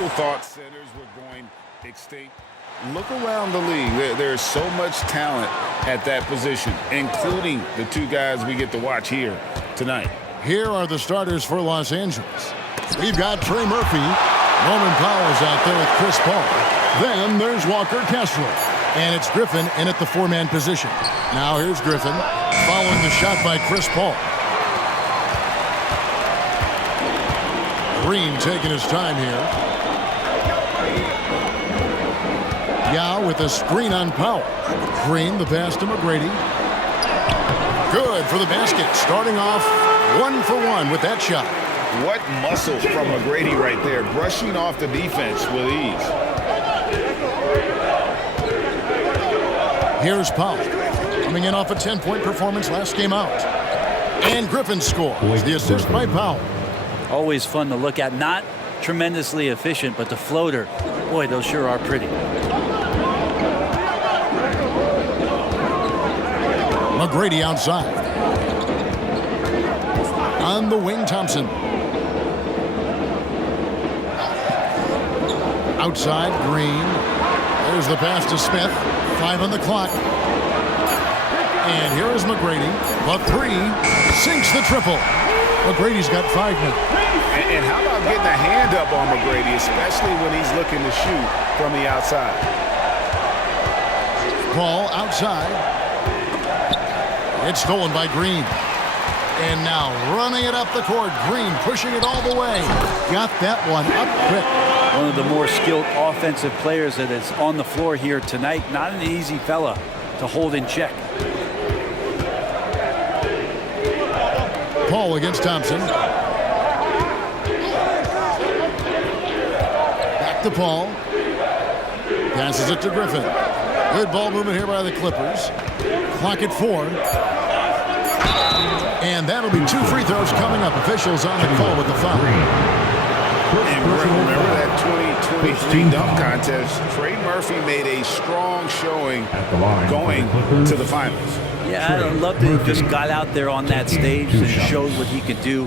People thought centers were going extinct. Look around the league. There's so much talent at that position, including the two guys we get to watch here tonight. Here are the starters for Los Angeles. We've got Trey Murphy. Norman Powell's out there with Chris Paul. Then there's Walker Kessler. And it's Griffin in at the four-man position. Now here's Griffin following the shot by Chris Paul. Green taking his time here. Yao with a screen on Powell. Green, the pass to McGrady. Good for the basket. Starting off 1 for 1 with that shot. What muscle from McGrady right there, brushing off the defense with ease. Here's Powell, coming in off a 10-point performance last game out. And Griffin scores. The assist by Powell. Always fun to look at. Not tremendously efficient, but the floater, boy, those sure are pretty. McGrady outside. On the wing, Thompson. Outside, Green. There's the pass to Smith. 5 on the clock. And here is McGrady. The three sinks the triple. McGrady's got 5 now. And how about getting a hand up on McGrady, especially when he's looking to shoot from the outside. Ball outside. It's stolen by Green. And now running it up the court. Green pushing it all the way. Got that one up quick. One of the more skilled offensive players that is on the floor here tonight. Not an easy fella to hold in check. Paul against Thompson. Back to Paul. Passes it to Griffin. Good ball movement here by the Clippers. Clock at 4. And that'll be 2 free throws coming up. Officials on the call with the foul. And remember that 2023 dunk contest. Trey Murphy made a strong showing going to the finals. Yeah, I'd love to just got out there on that stage and showed what he could do.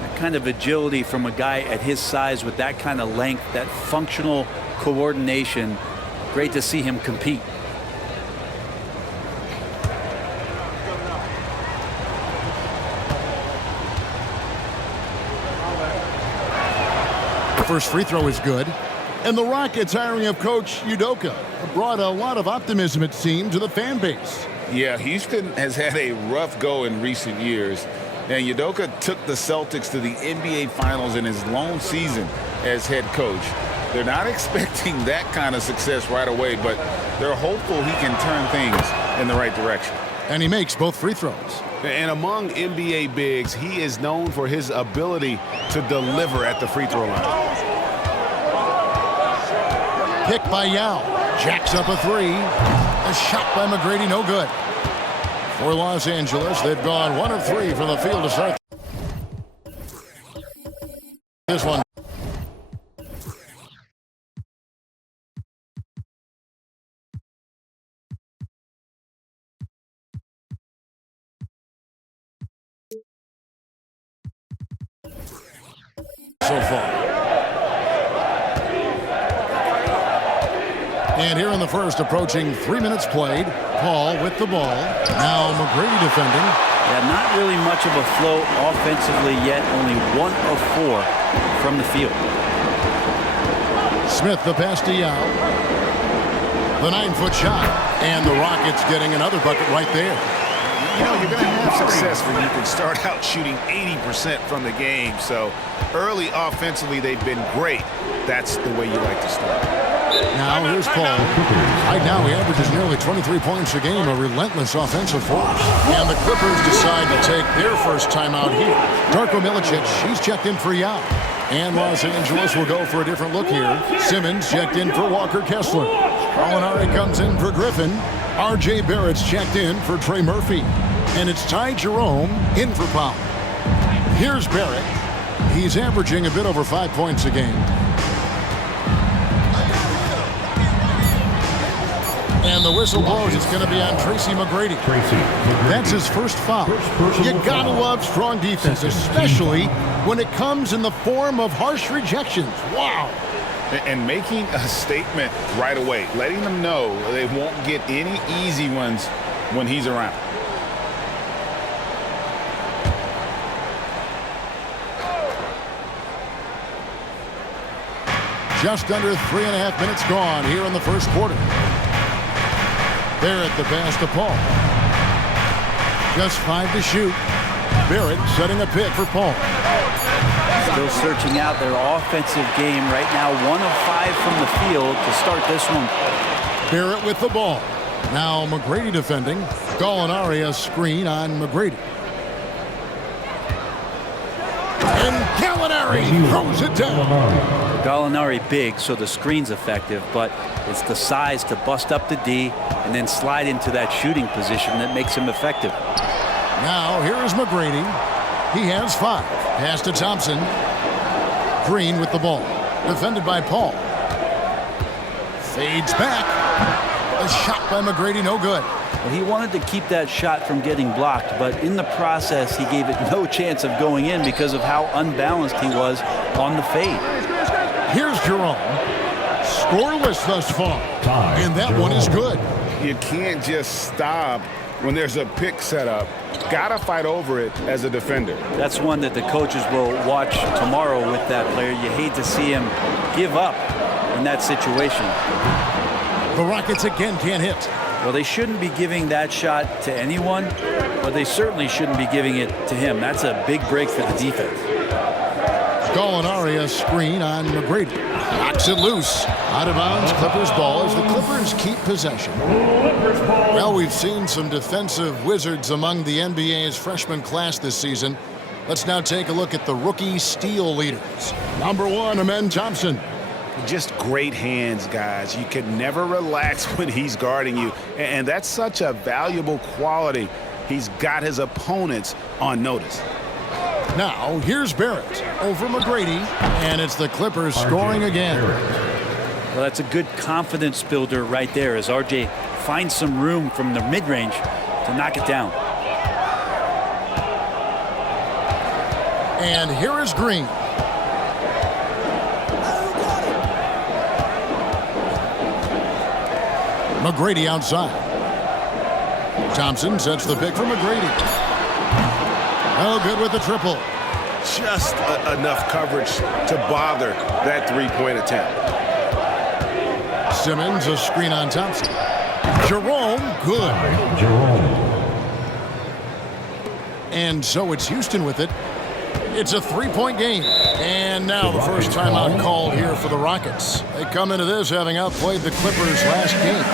That kind of agility from a guy at his size with that kind of length, that functional coordination. Great to see him compete. First free throw is good. And the Rockets hiring of Coach Udoka brought a lot of optimism, it seemed, to the fan base. Yeah, Houston has had a rough go in recent years. And Udoka took the Celtics to the NBA Finals in his lone season as head coach. They're not expecting that kind of success right away, but they're hopeful he can turn things in the right direction. And he makes both free throws. And among NBA bigs, he is known for his ability to deliver at the free throw line. Pick by Yao. Jacks up a 3. A shot by McGrady, no good. For Los Angeles, they've gone 1 of 3 from the field to start this one. So far. And here in the first, approaching 3 minutes played. Paul with the ball. Now McGrady defending. Yeah, not really much of a flow offensively yet. Only 1 of 4 from the field. Smith the pass to Yao. The 9-foot shot. And the Rockets getting another bucket right there. You know, you're going to have success when you can start out shooting 80% from the game. So early offensively, they've been great. That's the way you like to start. Now here's Paul. Right now he averages nearly 23 points a game, a relentless offensive force. And the Clippers decide to take their first timeout here. Darko Milicic, he's checked in for Yao. And Los Angeles will go for a different look here. Simmons checked in for Walker Kessler. Molinari comes in for Griffin. R.J. Barrett's checked in for Trey Murphy. And it's Ty Jerome in for Powell. Here's Barrett. He's averaging a bit over 5 points a game. And the whistle blows. It's going to be on Tracy McGrady. That's his first foul. You gotta love strong defense, especially when it comes in the form of harsh rejections. Wow. And making a statement right away, letting them know they won't get any easy ones when he's around. Just under 3.5 minutes gone here in the first quarter. Barrett the pass to Paul. Just 5 to shoot. Barrett setting a pick for Paul. Still searching out their offensive game right now. 1 of 5 from the field to start this one. Barrett with the ball. Now McGrady defending. Gallinari a screen on McGrady. And Gallinari throws it down. Gallinari big, so the screen's effective, but it's the size to bust up the D and then slide into that shooting position that makes him effective. Now here is McGrady. He has 5. Pass to Thompson. Green with the ball. Defended by Paul. Fades back. A shot by McGrady, no good. Well, he wanted to keep that shot from getting blocked, but in the process, he gave it no chance of going in because of how unbalanced he was on the fade. Here's Jerome. Scoreless thus far. And that one is good. You can't just stop when there's a pick set up. Gotta fight over it as a defender. That's one that the coaches will watch tomorrow with that player. You hate to see him give up in that situation. The Rockets again can't hit. Well, they shouldn't be giving that shot to anyone, but they certainly shouldn't be giving it to him. That's a big break for the defense. Gallinari a screen on McGrady. Knocks it loose. Out of bounds, Clippers ball as the Clippers keep possession. Well, we've seen some defensive wizards among the NBA's freshman class this season. Let's now take a look at the rookie steal leaders. Number 1, Amen Thompson. Just great hands, guys. You can never relax when he's guarding you. And that's such a valuable quality. He's got his opponents on notice. Now, here's Barrett over McGrady, and it's the Clippers scoring again. Well, that's a good confidence builder right there as RJ finds some room from the mid-range to knock it down. And here is Green. McGrady outside. Thompson sets the pick for McGrady. Oh, good with the triple. Just enough coverage to bother that three-point attempt. Simmons, a screen on Thompson. Jerome, good. And so it's Houston with it. It's a 3-point game. And now the first timeout called here for the Rockets. They come into this having outplayed the Clippers last game.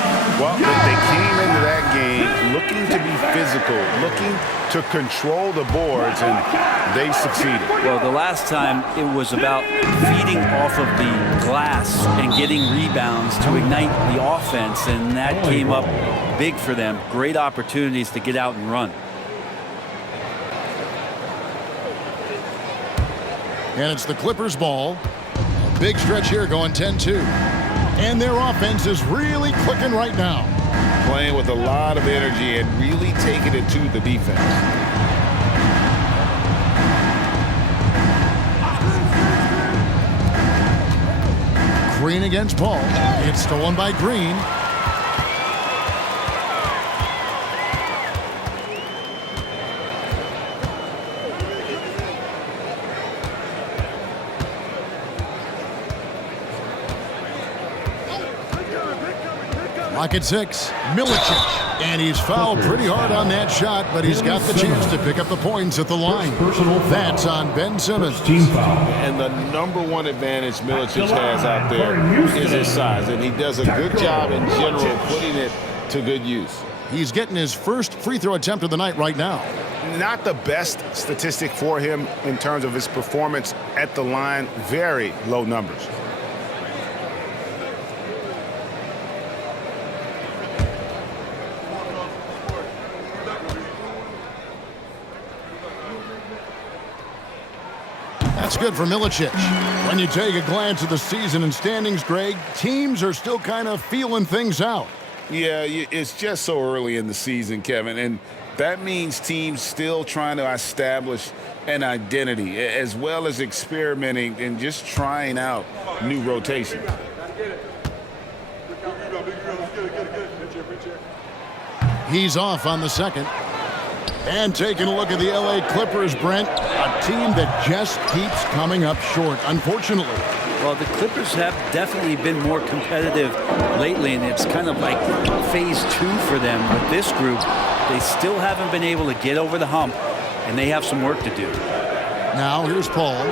Well, they came into that game looking to be physical, looking to control the boards, and they succeeded. Well, the last time it was about feeding off of the glass and getting rebounds to ignite the offense, and that came up big for them. Great opportunities to get out and run. And it's the Clippers ball. A big stretch here going 10-2. And their offense is really clicking right now. Playing with a lot of energy and really taking it to the defense. Green against Paul. It's stolen by Green. Lock at 6. Milicic. And he's fouled pretty hard on that shot, but he's got the chance to pick up the points at the line. That's on Ben Simmons. And the number one advantage Milicic has out there is his size, and he does a good job in general putting it to good use. He's getting his first free throw attempt of the night right now. Not the best statistic for him in terms of his performance at the line. Very low numbers. That's good for Milicic. When you take a glance at the season and standings, Greg, teams are still kind of feeling things out. Yeah, it's just so early in the season, Kevin, and That means teams still trying to establish an identity as well as experimenting and just trying out new rotations. He's off on the second. And taking a look at the L.A. Clippers, Brent, a team that just keeps coming up short, unfortunately. Well, the Clippers have definitely been more competitive lately, and it's kind of like phase 2 for them. With this group, they still haven't been able to get over the hump, and they have some work to do. Now, here's Paul.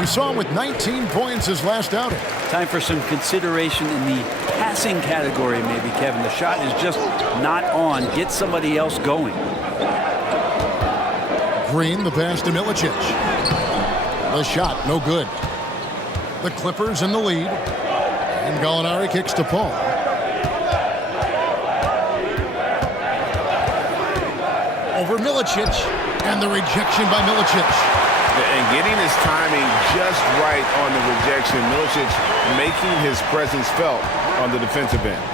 We saw him with 19 points his last outing. Time for some consideration in the passing category, maybe, Kevin. The shot is just not on. Get somebody else going. Green, the pass to Milicic. The shot, no good. The Clippers in the lead. And Gallinari kicks to Paul. Over Milicic. And the rejection by Milicic. And getting his timing just right on the rejection. Milicic making his presence felt on the defensive end.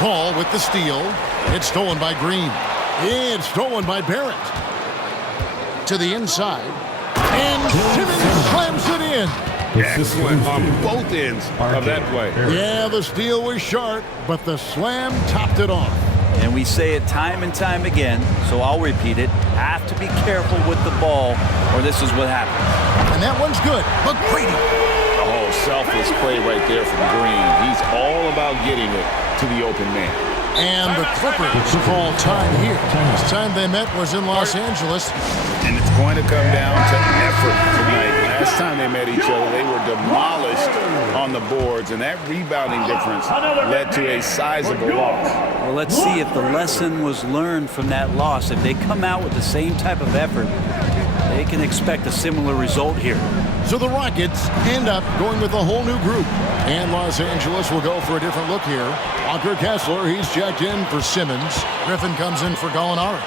Paul with the steal. It's stolen by Green. It's stolen by Barrett. To the inside. And Simmons slams it in. Excellent on both ends of that play. Yeah, the steal was sharp, but the slam topped it off. And we say it time and time again, so I'll repeat it. Have to be careful with the ball, or this is what happens. And that one's good. McGrady. Oh, selfless play right there from Green. He's all about getting it to the open man. And the Clippers call time here. Last time they met was in Los Angeles. And it's going to come down to effort tonight. Last time they met each other, they were demolished on the boards, and that rebounding difference led to a sizable loss. Well, let's see if the lesson was learned from that loss. If they come out with the same type of effort, they can expect a similar result here. So the Rockets end up going with a whole new group. And Los Angeles will go for a different look here. Walker Kessler, he's checked in for Simmons. Griffin comes in for Gallinari.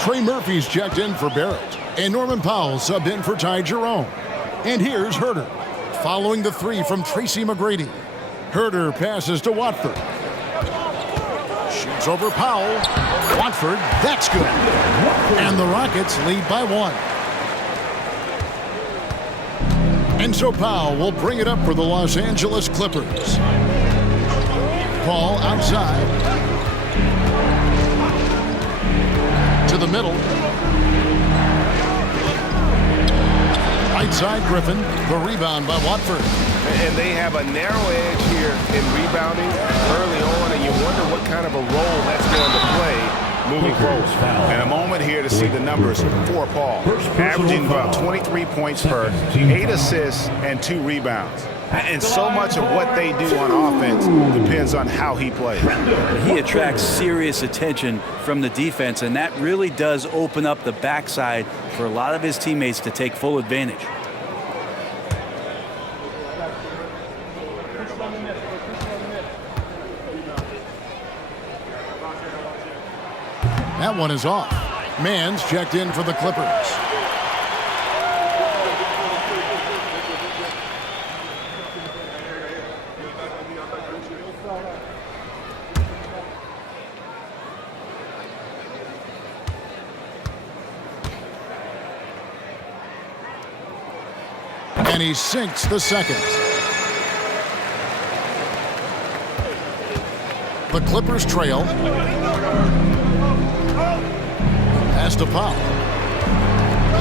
Trey Murphy's checked in for Barrett. And Norman Powell subbed in for Ty Jerome. And here's Herter, following the three from Tracy McGrady. Herter passes to Watford. Shoots over Powell. Watford, that's good. And the Rockets lead by 1. And so Powell will bring it up for the Los Angeles Clippers. Paul outside. To the middle. Right side, Griffin. The rebound by Watford. And they have a narrow edge here in rebounding early on, and you wonder what kind of a role that's going to play moving forward. And a moment here to see the numbers for Paul. Averaging about 23 points per, 8 assists, and 2 rebounds. And so much of what they do on offense depends on how he plays. He attracts serious attention from the defense, and that really does open up the backside for a lot of his teammates to take full advantage. That one is off. Mann's checked in for the Clippers. And he sinks the second. The Clippers trail. Pass to Powell.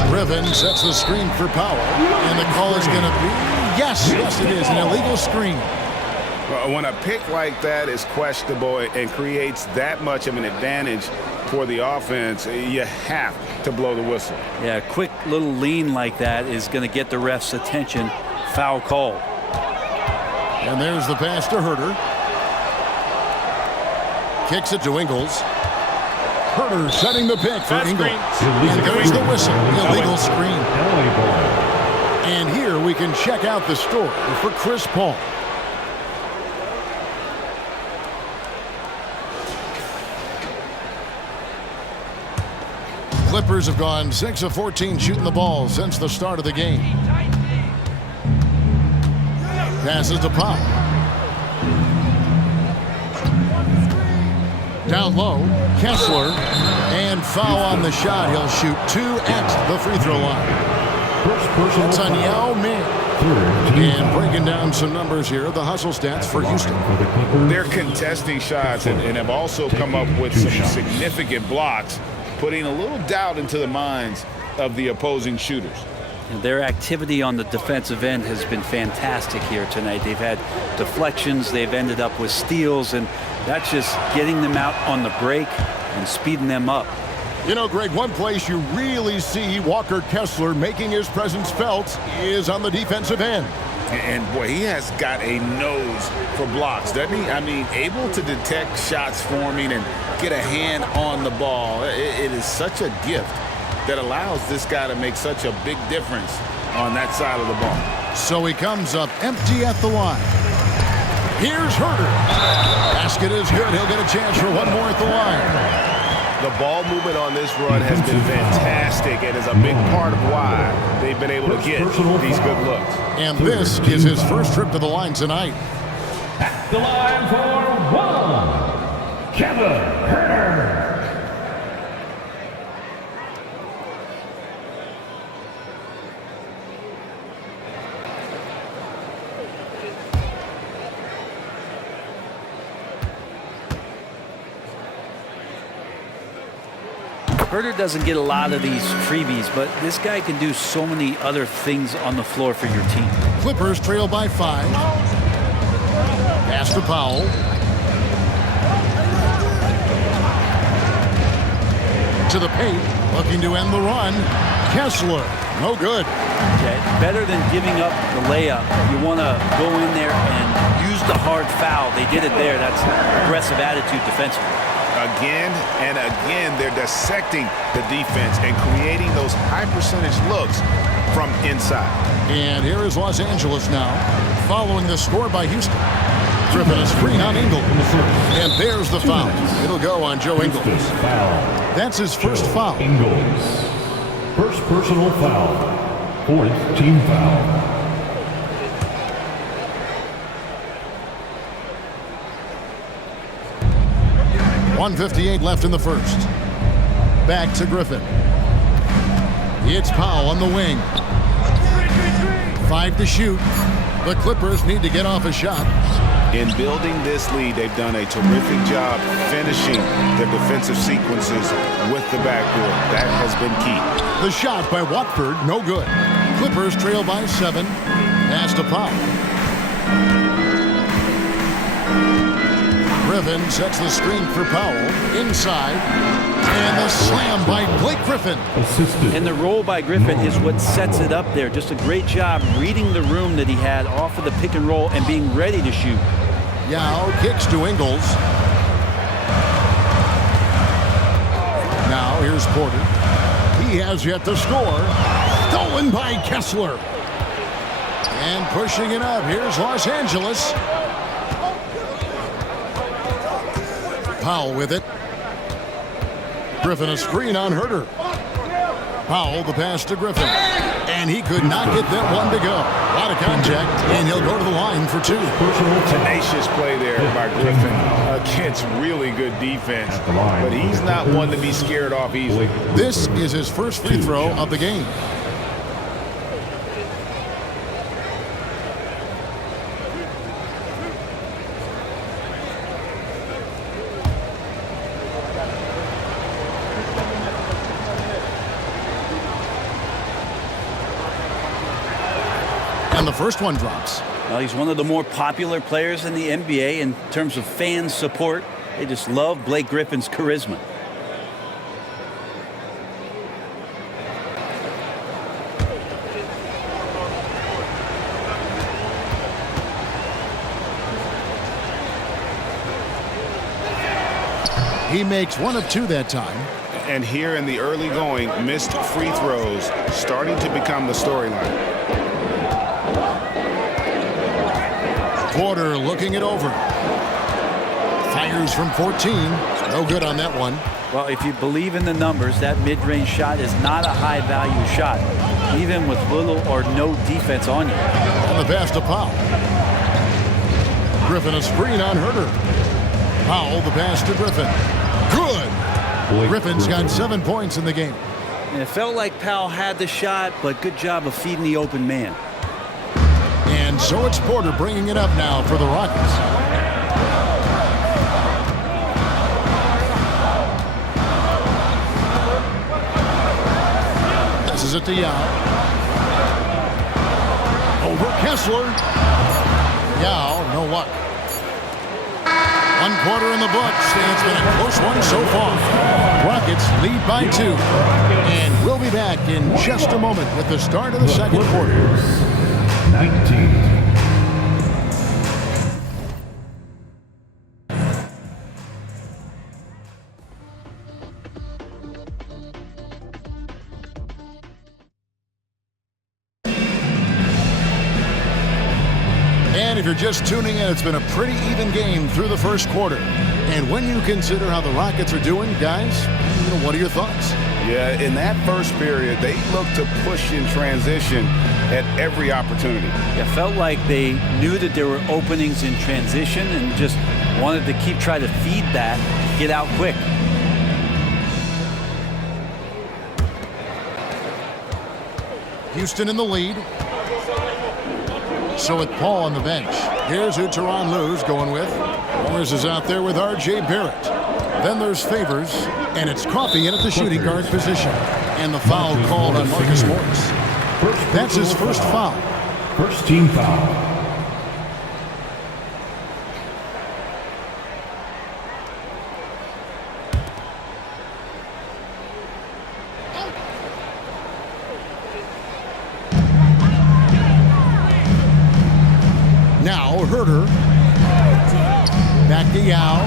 Griffin sets the screen for Powell. And the call is going to be, yes, it is, an illegal screen. When a pick like that is questionable and creates that much of an advantage for the offense, you have to blow the whistle. Yeah, a quick little lean like that is going to get the ref's attention. Foul call. And there's the pass to Herter. Kicks it to Ingles. Herter setting the pick for Ingles. And there's the whistle. Illegal screen. And here we can check out the story for Chris Paul. Clippers have gone 6 of 14 shooting the ball since the start of the game. Passes to Powell. Down low, Kessler, and foul on the shot. He'll shoot 2 at the free throw line. That's on Yao Ming. And breaking down some numbers here, the hustle stats for Houston. They're contesting shots and have also come up with some significant blocks, putting a little doubt into the minds of the opposing shooters. Their activity on the defensive end has been fantastic here tonight. They've had deflections, they've ended up with steals, and that's just getting them out on the break and speeding them up. You know, Greg, one place you really see Walker Kessler making his presence felt is on the defensive end. And boy, he has got a nose for blocks, doesn't he? I mean, able to detect shots forming and get a hand on the ball. It is such a gift that allows this guy to make such a big difference on that side of the ball. So he comes up empty at the line. Here's Herter. Basket is good. He'll get a chance for one more at the line. The ball movement on this run has been fantastic and is a big part of why they've been able to get these good looks. And this is his first trip to the line tonight. At the line for one, Kevin Herter. Herter doesn't get a lot of these freebies, but this guy can do so many other things on the floor for your team. Clippers trail by 5. Pass to Powell. To the paint, looking to end the run. Kessler, no good. Okay, better than giving up the layup. You want to go in there and use the hard foul. They did it there. That's aggressive attitude defensively. Again and again, they're dissecting the defense and creating those high percentage looks from inside. And here is Los Angeles now, following the score by Houston. Griffin is screen on Ingles. And there's the foul. It'll go on Joe Ingles. That's his first foul. Ingles. First personal foul. 4th team foul. 1:58 left in the first. Back to Griffin. It's Powell on the wing. 5 to shoot. The Clippers need to get off a shot. In building this lead, they've done a terrific job finishing their defensive sequences with the backboard. That has been key. The shot by Watford, no good. Clippers trail by 7. Pass to Powell. Griffin sets the screen for Powell. Inside. And the slam by Blake Griffin. And the roll by Griffin is what sets it up there. Just a great job reading the room that he had off of the pick and roll and being ready to shoot. Yao kicks to Ingles. Now here's Porter. He has yet to score. Stolen by Kessler. And pushing it up. Here's Los Angeles. Powell with it. Griffin a screen on Herter. Powell the pass to Griffin. And he could not get that one to go. A lot of contact, and he'll go to the line for 2. Tenacious play there by Griffin against really good defense. But he's not one to be scared off easily. This is his first free throw of the game. And the first one drops. Well, he's one of the more popular players in the NBA in terms of fan support. They just love Blake Griffin's charisma. He makes 1 of 2 that time. And here in the early going, missed free throws starting to become the storyline. Porter looking it over. Fires from 14. No good on that one. Well, if you believe in the numbers, that mid-range shot is not a high-value shot, even with little or no defense on you. And the pass to Powell. Griffin a screen on Herter. Powell the pass to Griffin. Good. Griffin's got 7 points in the game. And it felt like Powell had the shot, but good job of feeding the open man. And so it's Porter bringing it up now for the Rockets. This is it to Yao. Over Kessler. Yao, no luck. 1 quarter in the books, and it's been a close one so far. Rockets lead by 2. And we'll be back in just a moment with the start of the second quarter. 19. And if you're just tuning in, it's been a pretty even game through the first quarter. And when you consider how the Rockets are doing, guys, what are your thoughts? Yeah, in that first period, they looked to push in transition at every opportunity. It felt like they knew that there were openings in transition and just wanted to try to feed that, get out quick. Houston in the lead. So with Paul on the bench, here's who Tyronn Lue's going with. Morris is out there with R.J. Barrett. Then there's Favors, and it's Coffey in at the shooting guard position. And the foul called on Marcus Morris. That's his first foul. First team foul. Now Herter. Back to Yao.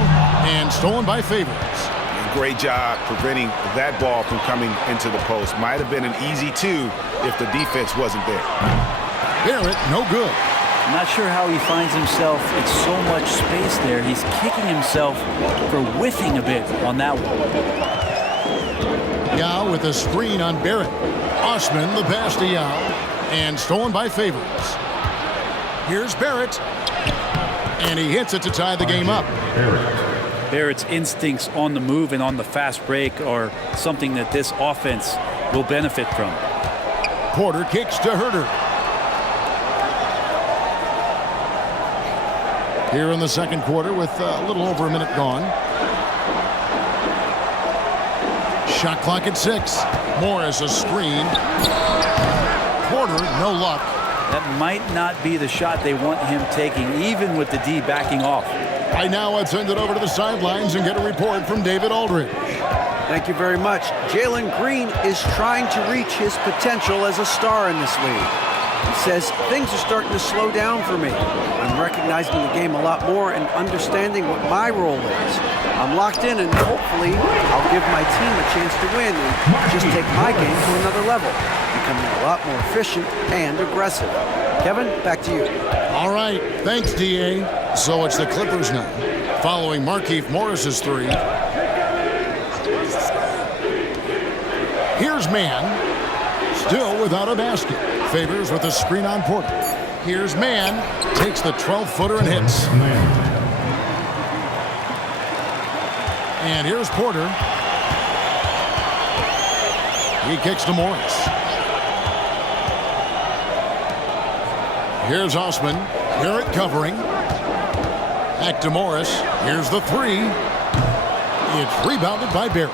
And stolen by Favors. Great job preventing that ball from coming into the post. Might have been an easy 2 if the defense wasn't there. Barrett, no good. I'm not sure how he finds himself in so much space there. He's kicking himself for whiffing a bit on that one. Yao with a screen on Barrett. Osman, the pass to Yao. And stolen by Favors. Here's Barrett. And he hits it to tie the game up. Barrett's instincts on the move and on the fast break are something that this offense will benefit from. Porter kicks to Herter. Here in the second quarter with a little over a minute gone. Shot clock at 6. Morris a screen. Porter, no luck. That might not be the shot they want him taking, even with the D backing off. Right now, let's send it over to the sidelines and get a report from David Aldridge. Thank you very much. Jalen Green is trying to reach his potential as a star in this league. He says, things are starting to slow down for me. I'm recognizing the game a lot more and understanding what my role is. I'm locked in and hopefully I'll give my team a chance to win and just take my game to another level, becoming a lot more efficient and aggressive. Kevin, back to you. All right. Thanks, D.A. So it's the Clippers now, following Markieff Morris's 3. Here's Mann, still without a basket. Favors with a screen on Porter. Here's Mann, takes the 12-footer and hits. And here's Porter. He kicks to Morris. Here's Osman. Barrett covering. Back to Morris. Here's the 3. It's rebounded by Barrett.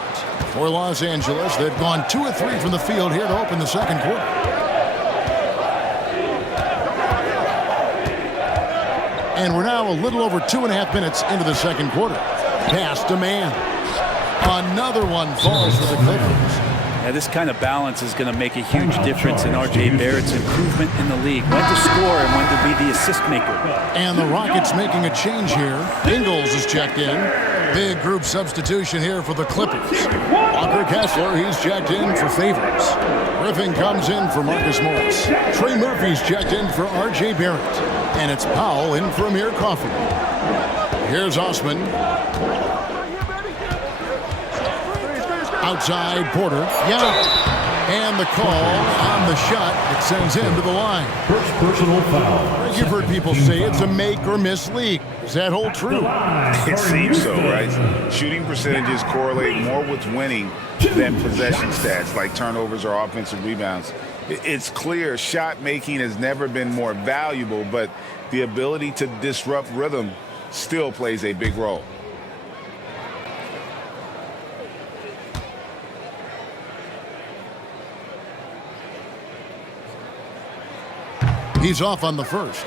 For Los Angeles, they've gone 2 of 3 from the field here to open the second quarter. And we're now a little over 2.5 minutes into the second quarter. Pass to Mann. Another one falls for the Clippers. Yeah, this kind of balance is going to make a huge difference in R.J. Barrett's improvement in the league. When to score and when to be the assist maker. And the Rockets making a change here. Ingles is checked in. Big group substitution here for the Clippers. Walker Kessler, he's checked in for Favors. Griffin comes in for Marcus Morris. Trey Murphy's checked in for R.J. Barrett. And it's Powell in for Amir Coffey. Here's Osman. Outside Porter. Yeah. And the call on the shot, it sends him to the line. First personal foul. You've heard people say it's a make or miss league. Does that hold true? It seems so, right? Shooting percentages correlate more with winning than possession stats like turnovers or offensive rebounds. It's clear shot making has never been more valuable, but the ability to disrupt rhythm still plays a big role. He's off on the first.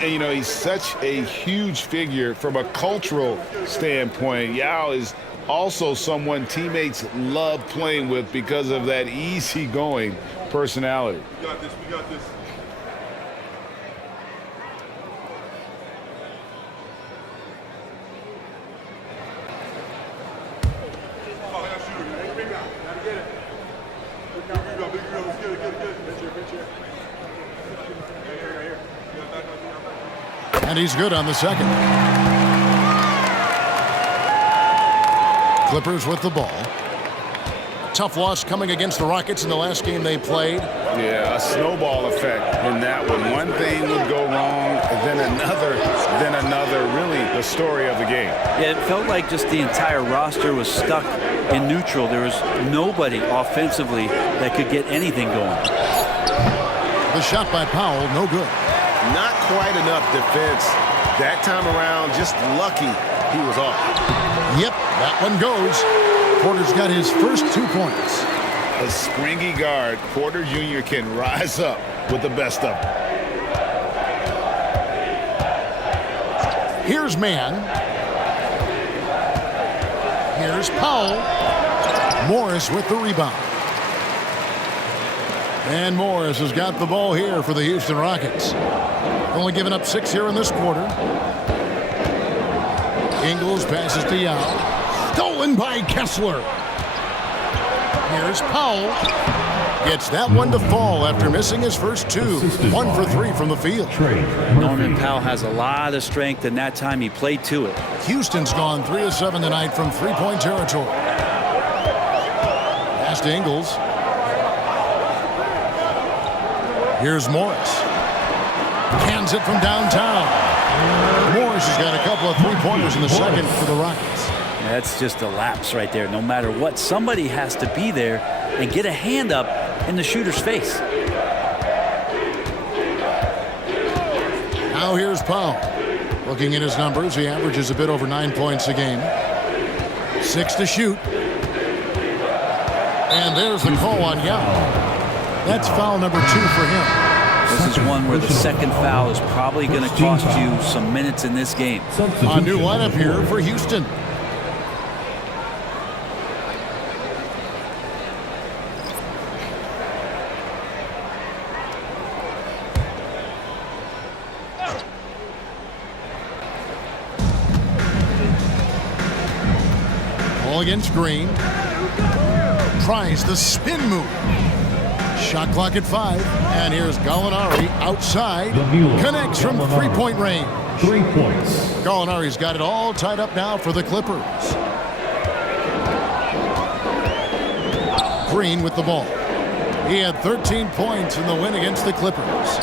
And, you know, he's such a huge figure from a cultural standpoint. Yao is also someone teammates love playing with because of that easygoing personality. We got this. We got this. And he's good on the second. Clippers with the ball. Tough loss coming against the Rockets in the last game they played. Yeah, a snowball effect in that one. One thing would go wrong, then another. Really the story of the game. Yeah, it felt like just the entire roster was stuck in neutral. There was nobody offensively that could get anything going. The shot by Powell, no good. Not quite enough defense. That time around, just lucky he was off. Yep, that one goes. Porter's got his first 2 points. A springy guard, Porter Jr. can rise up with the best of them. Here's Mann. Here's Powell. Morris with the rebound. And Morris has got the ball here for the Houston Rockets. Only giving up 6 here in this quarter. Ingles passes to Yao. Stolen by Kessler. Here's Powell. Gets that one to fall after missing his first 2. 1 for 3 from the field. Norman Powell has a lot of strength, and that time he played to it. Houston's gone 3 of 7 tonight from three-point territory. Pass to Ingles. Here's Morris. Cans it from downtown. Morris has got a couple of three-pointers in the second for the Rockets. That's just a lapse right there. No matter what, somebody has to be there and get a hand up in the shooter's face. Now here's Powell. Looking at his numbers, he averages a bit over 9 points a game. 6 to shoot. And there's the call on Yao. That's foul number 2 for him. This is one where the second foul is probably going to cost you some minutes in this game. A new lineup here for Houston. Ball against Green. Tries the spin move. Shot clock at 5. And here's Gallinari outside. Connects from three-point range. 3 points. Gallinari's got it all tied up now for the Clippers. Green with the ball. He had 13 points in the win against the Clippers.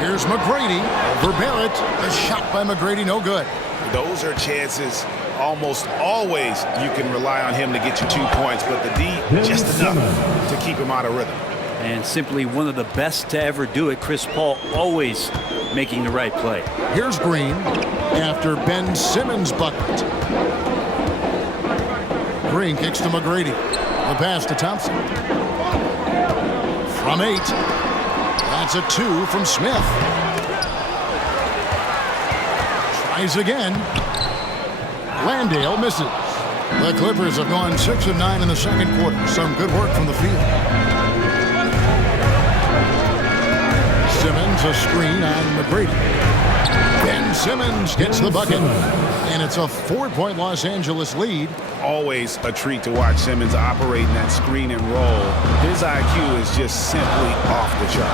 Here's McGrady over Barrett. A shot by McGrady, no good. Those are chances. Almost always you can rely on him to get you 2 points, but the D just enough to keep him out of rhythm. And simply one of the best to ever do it. Chris Paul always making the right play. Here's Green after Ben Simmons' bucket. Green kicks to McGrady. The pass to Thompson. From 8. That's a 2 from Smith. Tries again. Landale misses. The Clippers have gone 6 of 9 in the second quarter. Some good work from the field. Simmons a screen on McGrady. Ben Simmons gets the bucket. And it's a 4-point Los Angeles lead. Always a treat to watch Simmons operate in that screen and roll. His IQ is just simply off the chart.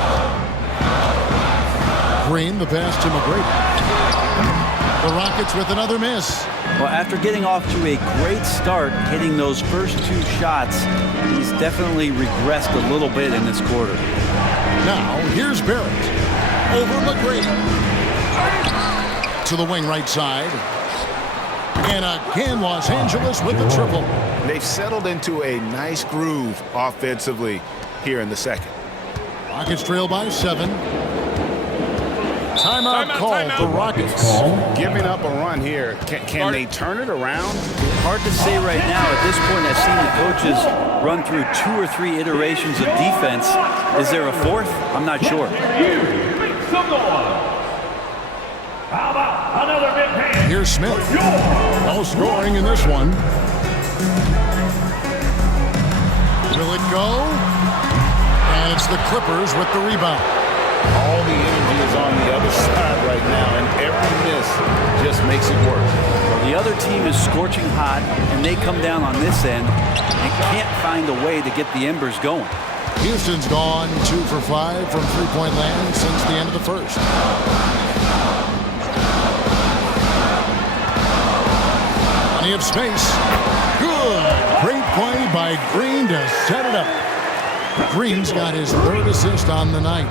Green, the pass to McGrady. The Rockets with another miss. Well, after getting off to a great start, hitting those first 2 shots, he's definitely regressed a little bit in this quarter. Now, here's Barrett. Over McGrady. To the wing right side. And again, Los Angeles with the triple. They've settled into a nice groove offensively here in the second. Rockets trail by 7. Timeout called the Rockets. Giving up a run here. Can they turn it around? Hard to say right now. At this point, I've seen the coaches run through 2 or 3 iterations of defense. Is there a 4th? I'm not sure. Here's Smith. No scoring in this one. Will it go? And it's the Clippers with the rebound. All the energy is on the other side right now, and every miss just makes it worse. The other team is scorching hot, and they come down on this end and can't find a way to get the embers going. Houston's gone 2 for 5 from three-point land since the end of the first. Plenty of space. Good. Great play by Green to set it up. Green's got his 3rd assist on the night.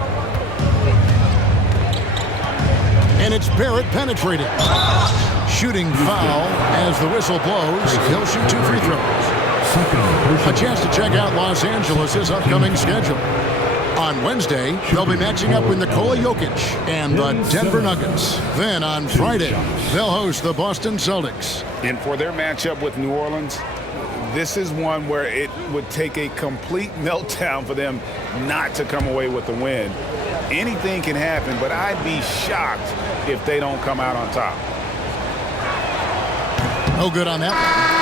And it's Barrett penetrating. Shooting foul as the whistle blows. He'll shoot 2 free throws. A chance to check out Los Angeles' upcoming schedule. On Wednesday, they'll be matching up with Nikola Jokic and the Denver Nuggets. Then on Friday, they'll host the Boston Celtics. And for their matchup with New Orleans, this is one where it would take a complete meltdown for them not to come away with the win. Anything can happen, but I'd be shocked if they don't come out on top. No good on that one.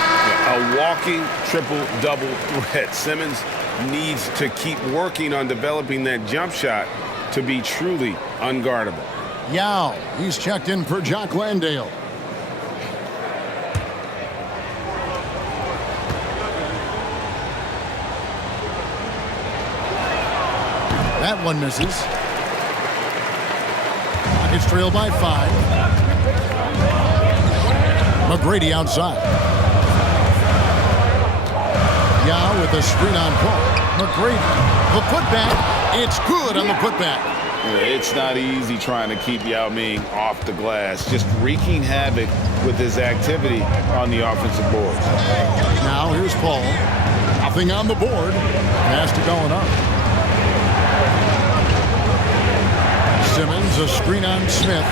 A walking triple-double threat. Simmons needs to keep working on developing that jump shot to be truly unguardable. Yao, he's checked in for Jock Landale. That one misses. Rockets trail by 5. McGrady outside. Yao with the screen on Paul. McGrady, the putback. It's good on the putback. It's not easy trying to keep Yao Ming off the glass, just wreaking havoc with his activity on the offensive board. Now here's Paul. Nothing on the board. Pass to Gallinari. Simmons, a screen on Smith.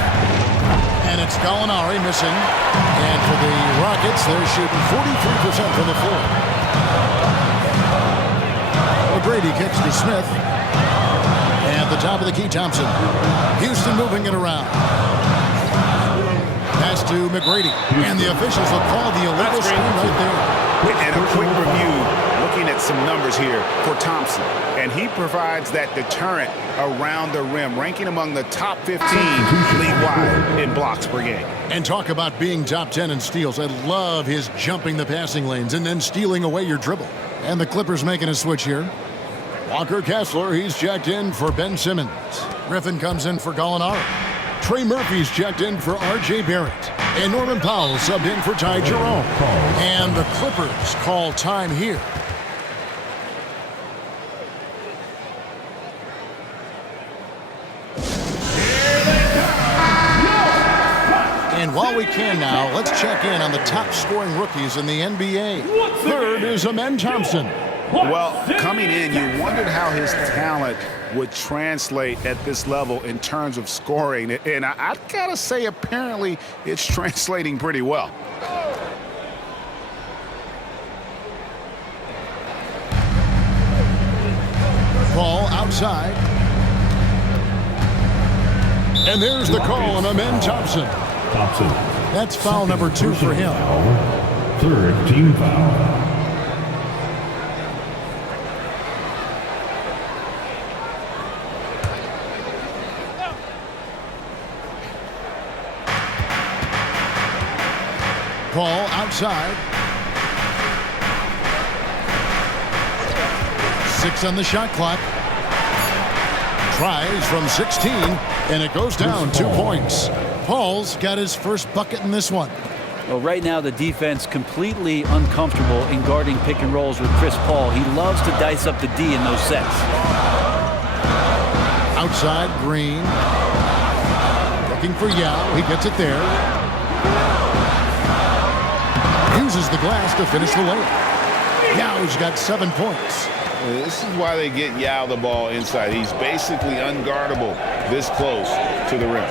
And it's Gallinari missing. And for the Rockets, they're shooting 43% from the floor. McGrady kicks to Smith. At the top of the key, Thompson. Houston moving it around. Pass to McGrady. And the officials will call the illegal screen right there. And a quick review, looking at some numbers here for Thompson. And he provides that deterrent around the rim, ranking among the top 15 league-wide in blocks per game. And talk about being top 10 in steals. I love his jumping the passing lanes and then stealing away your dribble. And the Clippers making a switch here. Walker Kessler, he's checked in for Ben Simmons. Griffin comes in for Gallinari. Trey Murphy's checked in for R.J. Barrett. And Norman Powell subbed in for Ty Jerome. And the Clippers call time here. And while we can now, let's check in on the top scoring rookies in the NBA. Third is Amen Thompson. Well, coming in, you wondered how his talent would translate at this level in terms of scoring. And I've got to say, apparently, it's translating pretty well. Ball outside. And there's the call on Amen Thompson. Thompson. That's foul number 2 for him. Foul. 3rd team foul. Ball outside. 6 on the shot clock. Tries from 16, and it goes down 2 points. Paul's got his first bucket in this one. Well, right now the defense completely uncomfortable in guarding pick and rolls with Chris Paul. He loves to dice up the D in those sets. Outside, Green. Looking for Yao. He gets it there. Uses the glass to finish the layup. Yao's got 7 points. This is why they get Yao the ball inside. He's basically unguardable this close to the rim.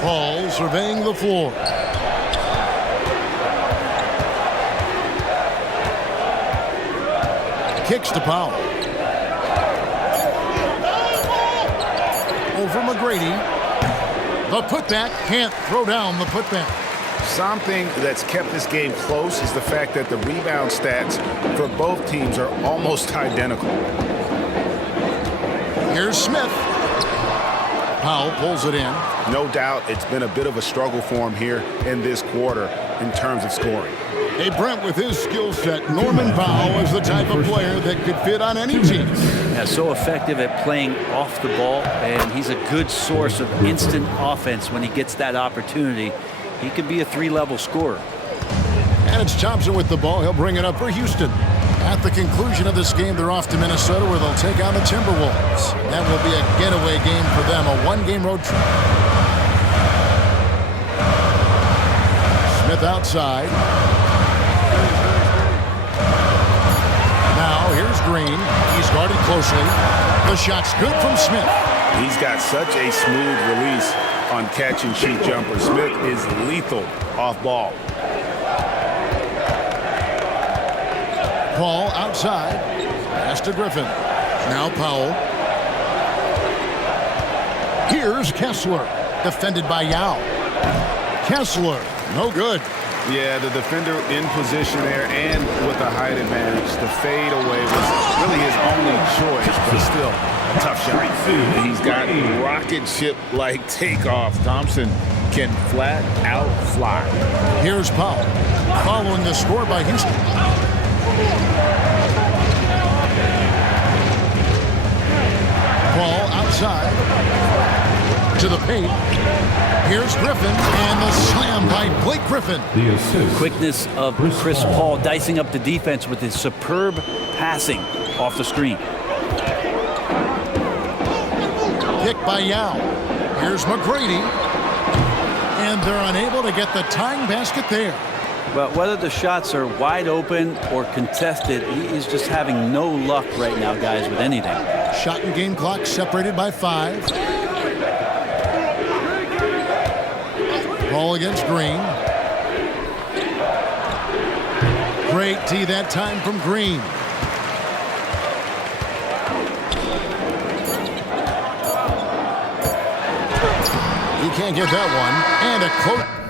Paul surveying the floor. Kicks to Powell. Over McGrady. The putback. Can't throw down the putback. Something that's kept this game close is the fact that the rebound stats for both teams are almost identical. Here's Smith. Powell pulls it in. No doubt it's been a bit of a struggle for him here in this quarter in terms of scoring. Hey, Brent, with his skill set, Norman Powell is the type of player that could fit on any team. Yeah, so effective at playing off the ball, and he's a good source of instant offense when he gets that opportunity. He could be a 3-level scorer. And it's Thompson with the ball. He'll bring it up for Houston. At the conclusion of this game, they're off to Minnesota where they'll take on the Timberwolves. That will be a getaway game for them, a 1-game road trip. Smith outside. Now here's Green. He's guarded closely. The shot's good from Smith. He's got such a smooth release on catch-and-shoot jumpers. Smith is lethal off ball. Paul outside. Pass to Griffin. Now Powell. Here's Kessler. Defended by Yao. Kessler. No good. Yeah, the defender in position there and with the height advantage. The fade away was really his only choice, but still a tough shot. He's got rocket ship-like takeoff. Thompson can flat out fly. Here's Powell. Following the score by Houston. Ball outside to the paint. Here's Griffin, and the slam by Blake Griffin. The assist. Quickness of Chris Paul dicing up the defense with his superb passing off the screen. Pick by Yao. Here's McGrady, and they're unable to get the tying basket there. But whether the shots are wide open or contested, he is just having no luck right now, guys, with anything. Shot and game clock separated by 5. Ball against Green. Great tee that time from Green. He can't get that one. And a close.